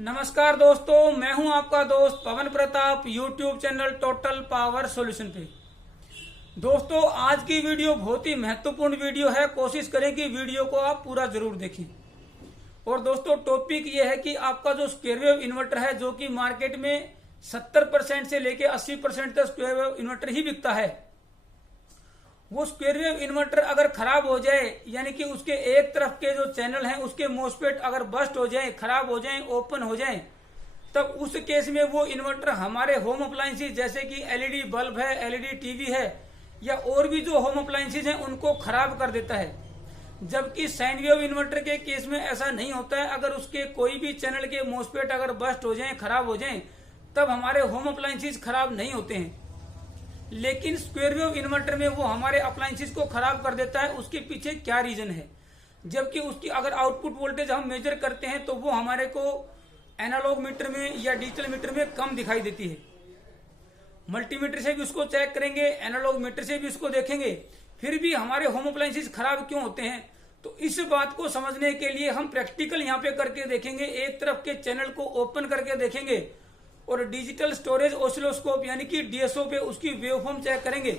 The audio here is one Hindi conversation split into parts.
नमस्कार दोस्तों, मैं हूं आपका दोस्त Pawan Pratap YouTube channel Total Power Solution पे। दोस्तों, आज की वीडियो बहुत ही महत्वपूर्ण वीडियो है। कोशिश करें कि वीडियो को आप पूरा जरूर देखें। और दोस्तों, टॉपिक ये है कि आपका जो स्क्वायर वेव इन्वर्टर है, जो कि मार्केट में 70% से लेके 80% तक स्क्वायर वेव इन्वर्टर ही बिकता है, वो स्क्वायर वेव इन्वर्टर अगर खराब हो जाए, यानी कि उसके एक तरफ के जो चैनल हैं उसके मोस्फेट अगर बस्ट हो जाए, खराब हो जाए, ओपन हो जाए, तब उस केस में वो इन्वर्टर हमारे होम अप्लायंसेस जैसे कि एलईडी बल्ब है, एलईडी टीवी है, या और भी जो होम अप्लायंसेस हैं उनको खराब कर देता है। जबकि साइन वेव इन्वर्टर के केस में ऐसा नहीं होता है। अगर उसके कोई भी चैनल के मोस्फेट अगर बस्ट हो जाए, खराब हो जाए, तब हमारे होम अप्लायंसेस खराब नहीं होते हैं। लेकिन स्क्वायर वेव इन्वर्टर में वो हमारे अप्लायंसेस को खराब कर देता है। उसके पीछे क्या रीजन है? जबकि उसकी अगर आउटपुट वोल्टेज हम मेजर करते हैं तो वो हमारे को एनालॉग मीटर में या डिजिटल मीटर में कम दिखाई देती है। मल्टीमीटर से भी उसको चेक करेंगे, एनालॉग मीटर से भी उसको देखेंगे, फिर भी हमारे होम अप्लायंसेस खराब क्यों होते हैं? तो इस बात को समझने के लिए हम प्रैक्टिकल यहाँ पे करके देखेंगे। एक तरफ के चैनल को ओपन करके देखेंगे और डिजिटल स्टोरेज ऑसिलोस्कोप यानी कि डीएसओ पे उसकी वेवफॉर्म चेक करेंगे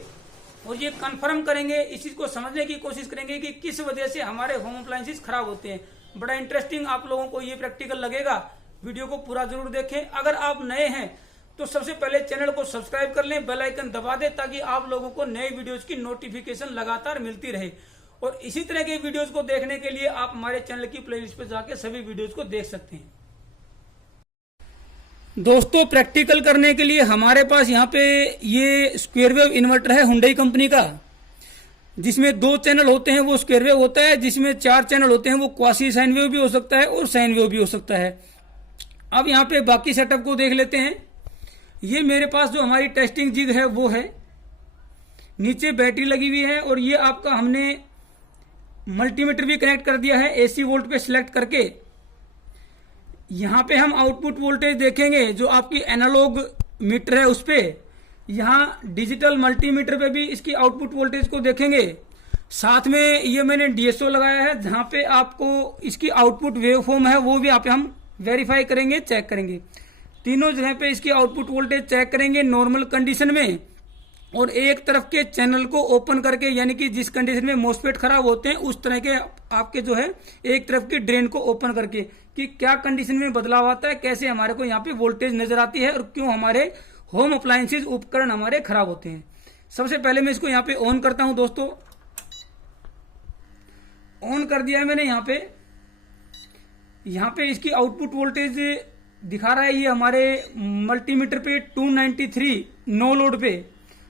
और ये कंफर्म करेंगे। इस चीज को समझने की कोशिश करेंगे कि किस वजह से हमारे होम अप्लायंसेस खराब होते हैं। बड़ा इंटरेस्टिंग आप लोगों को ये प्रैक्टिकल लगेगा। वीडियो को पूरा जरूर देखें। अगर आप नए हैं तो सबसे पहले चैनल को सब्सक्राइब कर लें, बेल आइकन दबा दें, ताकि आप लोगों को नए वीडियोज की नोटिफिकेशन लगातार मिलती रहे। और इसी तरह के वीडियोज को देखने के लिए आप हमारे चैनल की प्लेलिस्ट पर जाकर सभी वीडियोज को देख सकते हैं। दोस्तों, प्रैक्टिकल करने के लिए हमारे पास यहाँ पे ये स्क्वायर वेव इन्वर्टर है हुंडई कंपनी का, जिसमें 2 चैनल होते हैं वो स्क्वायर वेव होता है। जिसमें 4 चैनल होते हैं वो क्वासी साइन वेव भी हो सकता है और साइन वेव भी हो सकता है। अब यहाँ पे बाकी सेटअप को देख लेते हैं। ये मेरे पास जो हमारी टेस्टिंग जिग है वो है, नीचे बैटरी लगी हुई है और ये आपका हमने मल्टीमीटर भी कनेक्ट कर दिया है एसी वोल्ट पे सिलेक्ट करके। यहाँ पे हम आउटपुट वोल्टेज देखेंगे जो आपकी एनालॉग मीटर है उस पे। यहाँ डिजिटल मल्टीमीटर पे भी इसकी आउटपुट वोल्टेज को देखेंगे। साथ में ये मैंने डीएसओ लगाया है जहाँ पे आपको इसकी आउटपुट वेवफॉर्म है वो भी यहाँ पे हम वेरीफाई करेंगे, चेक करेंगे। तीनों जगह पे इसकी आउटपुट वोल्टेज चेक करेंगे नॉर्मल कंडीशन में, और एक तरफ के चैनल को ओपन करके, यानी कि जिस कंडीशन में मोस्फेट खराब होते हैं उस तरह के आपके जो है एक तरफ की ड्रेन को ओपन करके कि क्या कंडीशन में बदलाव आता है, कैसे हमारे को यहाँ पे वोल्टेज नजर आती है और क्यों हमारे होम अप्लायंसेस उपकरण हमारे खराब होते हैं। सबसे पहले मैं इसको यहाँ पे ऑन करता हूं। दोस्तों, ऑन कर दिया है मैंने। यहाँ पे इसकी आउटपुट वोल्टेज दिखा रहा है ये हमारे मल्टीमीटर पे 293 नो लोड पे,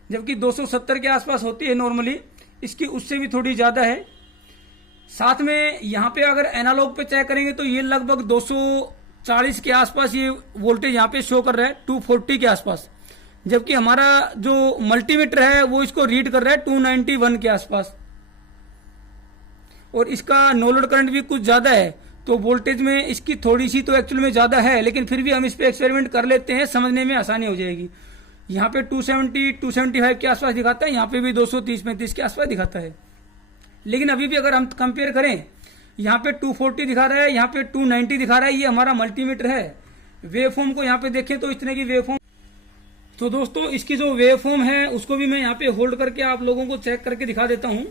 जबकि 270 के आसपास होती है नॉर्मली, इसकी उससे भी थोड़ी ज्यादा है। साथ में यहाँ पे अगर एनालॉग पे चेक करेंगे तो ये लगभग 240 के आसपास ये वोल्टेज यहाँ पे शो कर रहा है, 240 के आसपास। जबकि हमारा जो मल्टीमीटर है वो इसको रीड कर रहा है 291 के आसपास, और इसका नो लोड करंट भी कुछ ज्यादा है। तो वोल्टेज में इसकी थोड़ी सी तो एक्चुअल में ज्यादा है, लेकिन फिर भी हम इस पे एक्सपेरिमेंट कर लेते हैं, समझने में आसानी हो जाएगी। यहाँ पे 270 275 के आसपास दिखाता है, यहाँ पे भी 230-35 के आसपास दिखाता है। लेकिन अभी भी अगर हम कंपेयर करें, यहाँ पे 240 दिखा रहा है, यहाँ पे 290 दिखा रहा है। ये हमारा मल्टीमीटर है। वेवफॉर्म को यहाँ पे देखें तो इस तरह की वेवफॉर्म। तो दोस्तों, इसकी जो वेवफॉर्म है उसको भी मैं यहाँ पे होल्ड करके आप लोगों को चेक करके दिखा देता हूँ।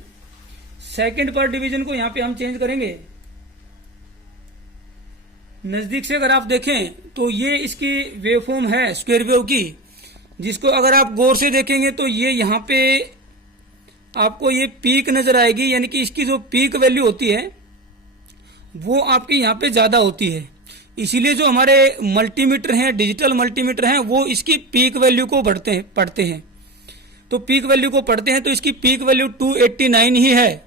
सेकंड पर डिवीजन को यहाँ पे हम चेंज करेंगे। नजदीक से अगर आप देखें तो ये इसकी वेवफॉर्म है स्क्वायर वेव की, जिसको अगर आप गौर से देखेंगे तो ये यहाँ पे आपको ये पीक नजर आएगी, यानी कि इसकी जो पीक वैल्यू होती है वो आपकी यहाँ पे ज्यादा होती है। इसीलिए जो हमारे मल्टीमीटर हैं, डिजिटल मल्टीमीटर हैं, वो इसकी पीक वैल्यू को पढ़ते हैं। तो पीक वैल्यू को पढ़ते हैं तो इसकी पीक वैल्यू 289 ही है,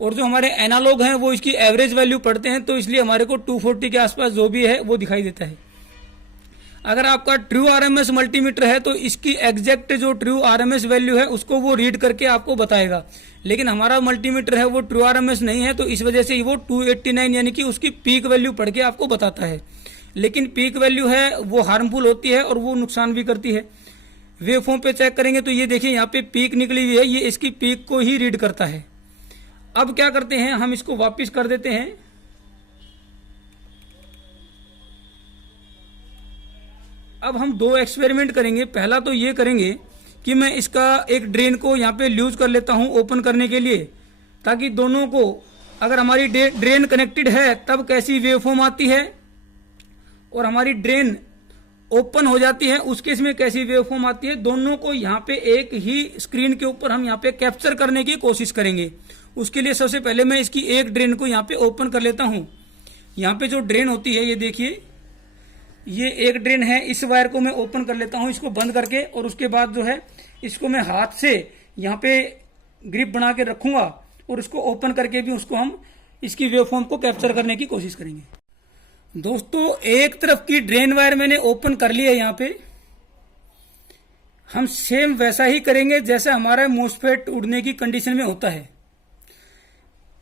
और जो हमारे एनालॉग हैं वो इसकी एवरेज वैल्यू पढ़ते हैं, तो इसलिए हमारे को 240 के आसपास जो भी है वो दिखाई देता है। अगर आपका ट्रू आरएमएस मल्टीमीटर है तो इसकी एग्जैक्ट जो ट्रू आरएमएस वैल्यू है उसको वो रीड करके आपको बताएगा। लेकिन हमारा मल्टीमीटर है वो ट्रू आरएमएस नहीं है, तो इस वजह से वो 289 यानी कि उसकी पीक वैल्यू पढ़ के आपको बताता है। लेकिन पीक वैल्यू है वो हार्मफुल होती है और वो नुकसान भी करती है। वेवफॉर्म पे चेक करेंगे तो ये देखिए यहाँ पे पीक निकली हुई है, ये इसकी पीक को ही रीड करता है। अब क्या करते हैं, हम इसको वापस कर देते हैं। अब हम दो एक्सपेरिमेंट करेंगे। पहला तो ये करेंगे कि मैं इसका एक ड्रेन को यहाँ पे लूज कर लेता हूँ ओपन करने के लिए, ताकि दोनों को, अगर हमारी ड्रेन कनेक्टेड है तब कैसी वेवफॉर्म आती है और हमारी ड्रेन ओपन हो जाती है उस केस में कैसी वेवफॉर्म आती है, दोनों को यहाँ पे एक ही स्क्रीन के ऊपर हम यहाँ पे कैप्चर करने की कोशिश करेंगे। उसके लिए सबसे पहले मैं इसकी एक ड्रेन को यहाँ पे ओपन कर लेता हूँ। यहाँ पे जो ड्रेन होती है, ये देखिए, ये एक ड्रेन है। इस वायर को मैं ओपन कर लेता हूँ इसको बंद करके, और उसके बाद जो है इसको मैं हाथ से यहाँ पे ग्रिप बना के रखूंगा और उसको ओपन करके भी उसको हम इसकी वेवफॉर्म को कैप्चर करने की कोशिश करेंगे। दोस्तों, एक तरफ की ड्रेन वायर मैंने ओपन कर ली है। यहाँ पे हम सेम वैसा ही करेंगे जैसा हमारा मोसफेट उड़ने की कंडीशन में होता है।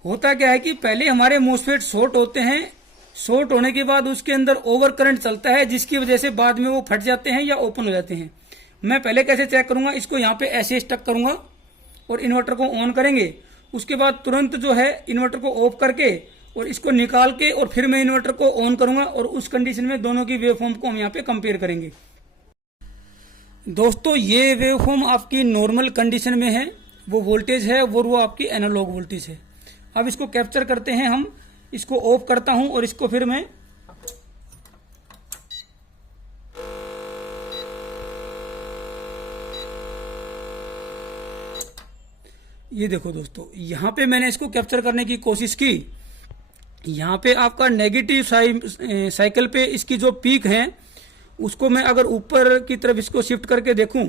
होता क्या है कि पहले हमारे मोसफेट शॉर्ट होते हैं, शॉर्ट होने के बाद उसके अंदर ओवर करंट चलता है, जिसकी वजह से बाद में वो फट जाते हैं या ओपन हो जाते हैं। मैं पहले कैसे चेक करूंगा, इसको यहाँ पे ऐसे स्टक करूंगा और इन्वर्टर को ऑन करेंगे। उसके बाद तुरंत जो है इन्वर्टर को ऑफ करके और इसको निकाल के और फिर मैं इन्वर्टर को ऑन करूंगा, और उस कंडीशन में दोनों की वेवफॉर्म को हम यहाँ पे कंपेयर करेंगे। दोस्तों, ये वेवफॉर्म आपकी नॉर्मल कंडीशन में है, वो वोल्टेज है वो आपकी एनालॉग वोल्टेज है। अब इसको कैप्चर करते हैं हम। इसको ऑफ करता हूं और इसको फिर मैं ये देखो दोस्तों, यहां पे मैंने इसको कैप्चर करने की कोशिश की। यहां पे आपका नेगेटिव साइकिल पे इसकी जो पीक है उसको मैं अगर ऊपर की तरफ इसको शिफ्ट करके देखूं,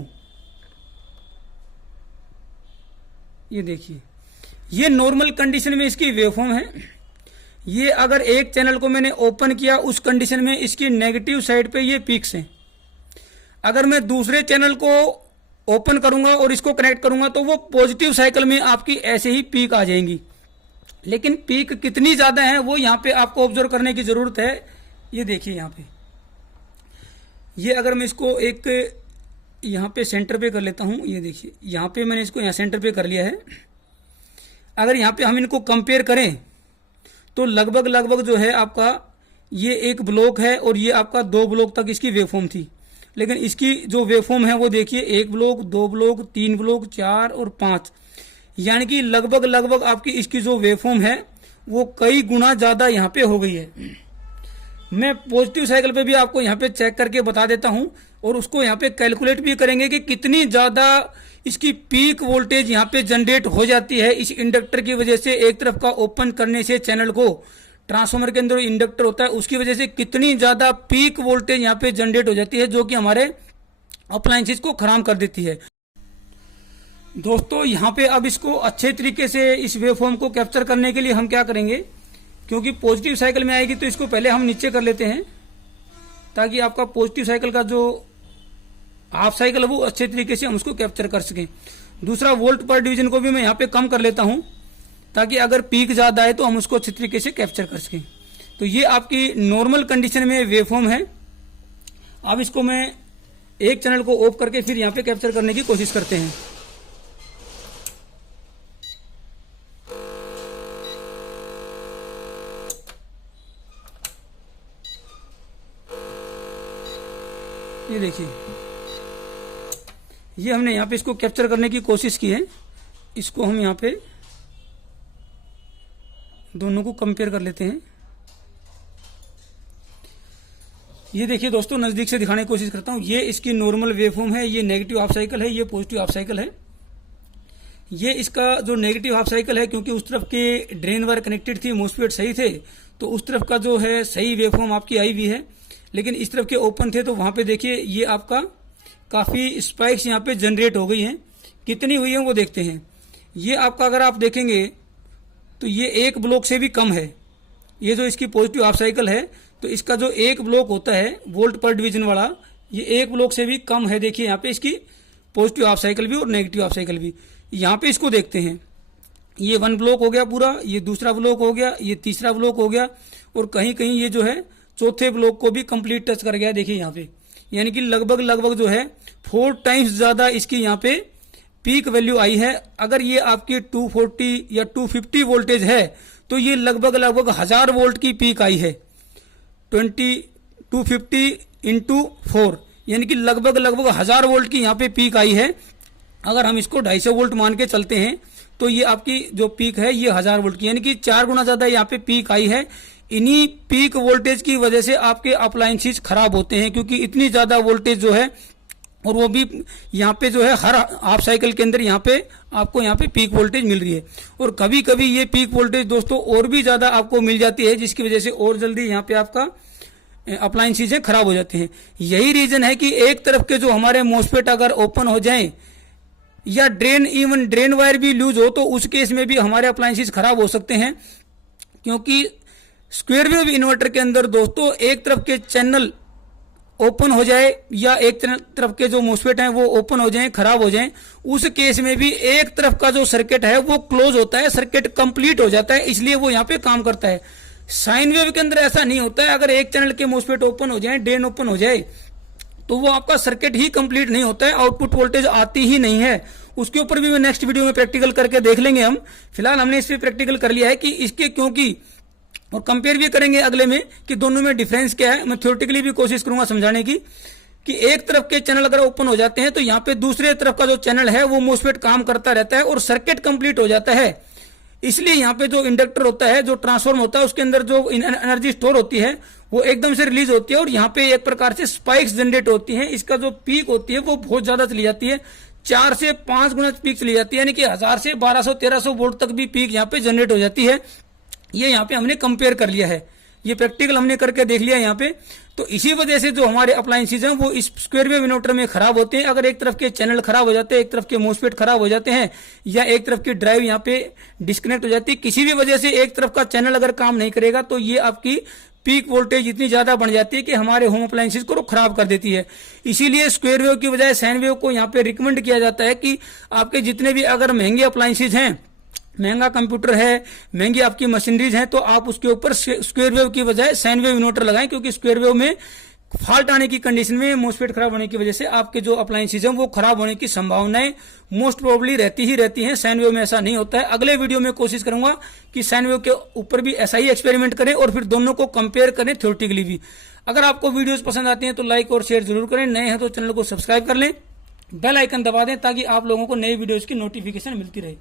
ये देखिए, ये नॉर्मल कंडीशन में इसकी वेवफॉर्म है। ये अगर एक चैनल को मैंने ओपन किया उस कंडीशन में इसकी नेगेटिव साइड पे ये पीक्स हैं। अगर मैं दूसरे चैनल को ओपन करूंगा और इसको कनेक्ट करूंगा तो वो पॉजिटिव साइकिल में आपकी ऐसे ही पीक आ जाएंगी। लेकिन पीक कितनी ज्यादा है वो यहाँ पे आपको ऑब्जर्व करने की जरूरत है। ये देखिए यहाँ पे, ये अगर मैं इसको एक यहाँ पे सेंटर पे कर लेता हूँ, ये देखिए यहाँ पे मैंने इसको यहाँ सेंटर पे कर लिया है। अगर यहाँ पे हम इनको कंपेयर करें तो लगभग जो है आपका ये एक ब्लॉक है और ये आपका 2 ब्लॉक तक इसकी वेवफॉर्म थी। लेकिन इसकी जो वेवफॉर्म है वो देखिए 1 ब्लॉक, 2 ब्लॉक, 3 ब्लॉक, 4 और 5, यानी कि लगभग आपकी इसकी जो वेवफॉर्म है वो कई गुना ज्यादा यहाँ पे हो गई है। मैं पॉजिटिव साइकिल पे भी आपको यहाँ पे चेक करके बता देता हूँ और उसको यहाँ पे कैलकुलेट भी करेंगे कि कितनी ज्यादा इसकी पीक वोल्टेज यहाँ पे जनरेट हो जाती है इस इंडक्टर की वजह से। एक तरफ का ओपन करने से चैनल को, ट्रांसफार्मर के अंदर इंडक्टर होता है उसकी वजह से कितनी ज्यादा पीक वोल्टेज यहाँ पे जनरेट हो जाती है, जो कि हमारे अप्लायंसेस को खराब कर देती है। दोस्तों, यहाँ पे अब इसको अच्छे तरीके से इस वेवफॉर्म को कैप्चर करने के लिए हम क्या करेंगे, क्योंकि पॉजिटिव साइकिल में आएगी तो इसको पहले हम नीचे कर लेते हैं ताकि आपका पॉजिटिव साइकिल का जो हाफ साइकिल है वो अच्छे तरीके से हम उसको कैप्चर कर सकें। दूसरा, वोल्ट पर डिवीजन को भी मैं यहाँ पे कम कर लेता हूँ ताकि अगर पीक ज्यादा है तो हम उसको अच्छे तरीके से कैप्चर कर सकें। तो ये आपकी नॉर्मल कंडीशन में वेवफॉर्म है। अब इसको मैं एक चैनल को ऑफ करके फिर यहाँ पे कैप्चर करने की कोशिश करते हैं। ये देखिए, ये हमने यहाँ पे इसको कैप्चर करने की कोशिश की है। इसको हम यहाँ पे दोनों को कंपेयर कर लेते हैं। ये देखिए दोस्तों, नजदीक से दिखाने की कोशिश करता हूँ। ये इसकी नॉर्मल वेवफॉर्म है, ये नेगेटिव हाफ साइकिल है, ये पॉजिटिव हाफ साइकिल है। ये इसका जो नेगेटिव हाफ साइकिल है, क्योंकि उस तरफ के ड्रेन वायर कनेक्टेड थी, मोसफेट सही थे, तो उस तरफ का जो है सही वेवफॉर्म आपकी आई हुई है। लेकिन इस तरफ के ओपन थे तो वहां पे देखिए ये आपका काफी स्पाइक्स यहाँ पे जनरेट हो गई हैं। कितनी हुई है वो देखते हैं। ये आपका अगर आप देखेंगे तो ये 1 ब्लॉक से भी कम है। ये जो इसकी पॉजिटिव हाफ साइकिल है तो इसका जो 1 ब्लॉक होता है वोल्ट पर डिवीजन वाला, ये 1 ब्लॉक से भी कम है। देखिए यहाँ पे इसकी पॉजिटिव हाफ साइकिल भी और नेगेटिव हाफ साइकिल भी। यहाँ पे इसको देखते हैं, ये 1 ब्लॉक हो गया पूरा, ये दूसरा ब्लॉक हो गया, ये तीसरा ब्लॉक हो गया, और कहीं कहीं ये जो है चौथे ब्लॉक को भी कंप्लीट टच कर गया। देखिए यहाँ पे, यानी कि लगभग जो है 4 टाइम्स ज्यादा इसकी यहाँ पे पीक वैल्यू आई है। अगर ये आपकी 240 या 250 वोल्टेज है तो ये लगभग 1000 वोल्ट की पीक आई है। 250 × 4, यानी कि लगभग 1000 वोल्ट की यहाँ पे पीक आई है। अगर हम इसको 250 वोल्ट मान के चलते हैं तो ये आपकी जो पीक है ये 1000 वोल्ट की, यानी कि 4 गुना ज्यादा यहाँ पे पीक आई है। इन्हीं पीक वोल्टेज की वजह से आपके अप्लायंसेस खराब होते हैं, क्योंकि इतनी ज्यादा वोल्टेज जो है, और वो भी यहाँ पे जो है हर हाफ साइकिल के अंदर यहाँ पे आपको यहाँ पे पीक वोल्टेज मिल रही है। और कभी कभी ये पीक वोल्टेज दोस्तों और भी ज्यादा आपको मिल जाती है, जिसकी वजह से और जल्दी यहाँ पे आपका अप्लायंसेस खराब हो जाते हैं। यही रीजन है कि एक तरफ के जो हमारे मॉस्फेट अगर ओपन हो जाए या इवन ड्रेन वायर भी लूज हो, तो उस केस में भी हमारे अप्लायंसेस खराब हो सकते हैं। क्योंकि स्क्वायर वेव इन्वर्टर के अंदर दोस्तों एक तरफ के चैनल ओपन हो जाए या एक तरफ के जो मॉस्फेट हैं वो ओपन हो जाएं, खराब हो जाएं, उस केस में भी एक तरफ का जो सर्किट है वो क्लोज होता है, सर्किट कंप्लीट हो जाता है, इसलिए वो यहाँ पे काम करता है। साइन वेव के अंदर ऐसा नहीं होता है। अगर एक चैनल के मॉस्फेट ओपन हो जाए, ड्रेन ओपन हो जाए, तो वो आपका सर्किट ही कंप्लीट नहीं होता है, आउटपुट वोल्टेज आती ही नहीं है। उसके ऊपर भी मैं नेक्स्ट वीडियो में प्रैक्टिकल करके देख लेंगे हम। फिलहाल हमने इस पे प्रैक्टिकल कर लिया है कि इसके क्योंकि, और कंपेयर भी करेंगे अगले में कि दोनों में डिफरेंस क्या है। मैं थ्योरेटिकली भी कोशिश करूंगा समझाने की कि एक तरफ के चैनल अगर ओपन हो जाते हैं तो यहाँ पे दूसरे तरफ का जो चैनल है वो मॉस्फेट काम करता रहता है और सर्किट कंप्लीट हो जाता है। इसलिए यहाँ पे जो इंडक्टर होता है, जो ट्रांसफॉर्म होता है, उसके अंदर जो एनर्जी स्टोर होती है वो एकदम से रिलीज होती है और यहाँ पे एक प्रकार से स्पाइक्स जनरेट होती हैं। इसका जो पीक होती है वो बहुत ज्यादा चली जाती है, 4 से 5 गुना पीक चली जाती है, यानी कि 1000 से 1200-1300 वोल्ट तक भी पीक यहाँ पे जनरेट हो जाती है। ये यहाँ पे हमने कंपेयर कर लिया है, ये प्रैक्टिकल हमने करके देख लिया यहाँ पे। तो इसी वजह से जो हमारे अप्लायंसेस हैं वो इस स्क्वायर वेव इन्वर्टर में खराब होते हैं। अगर एक तरफ के चैनल खराब हो जाते हैं, एक तरफ के मॉस्फेट खराब हो जाते हैं, या एक तरफ की ड्राइव यहाँ पे डिस्कनेक्ट हो जाती है, किसी भी वजह से एक तरफ का चैनल अगर काम नहीं करेगा, तो ये आपकी पीक वोल्टेज इतनी ज्यादा बढ़ जाती है कि हमारे होम अप्लायंसेस को खराब कर देती है। इसीलिए स्क्वायर वेव की बजाय साइन वेव को यहाँ पे रिकमेंड किया जाता है कि आपके जितने भी अगर महंगे अप्लायंसेस हैं, महंगा कंप्यूटर है, महंगी आपकी मशीनरीज हैं, तो आप उसके ऊपर स्क्वायर वेव की बजाय साइन वेव इन्वर्टर लगाएं। क्योंकि स्क्वायर वेव में फॉल्ट आने की कंडीशन में, मॉस्फेट खराब होने की वजह से आपके जो अप्लायंसेस हैं वो खराब होने की संभावनाएं मोस्ट प्रोबेबली रहती हैं। साइन वेव में ऐसा नहीं होता है। अगले वीडियो में कोशिश करूंगा कि साइन वेव के ऊपर भी ऐसा ही एक्सपेरिमेंट करें और फिर दोनों को कंपेयर करें थ्योरेटिकली भी। अगर आपको वीडियोस पसंद आती हैं तो लाइक और शेयर जरूर करें। नए हैं तो चैनल को सब्सक्राइब कर लें, बेल आइकन दबा दें ताकि आप लोगों को नई वीडियोस की नोटिफिकेशन मिलती रहे।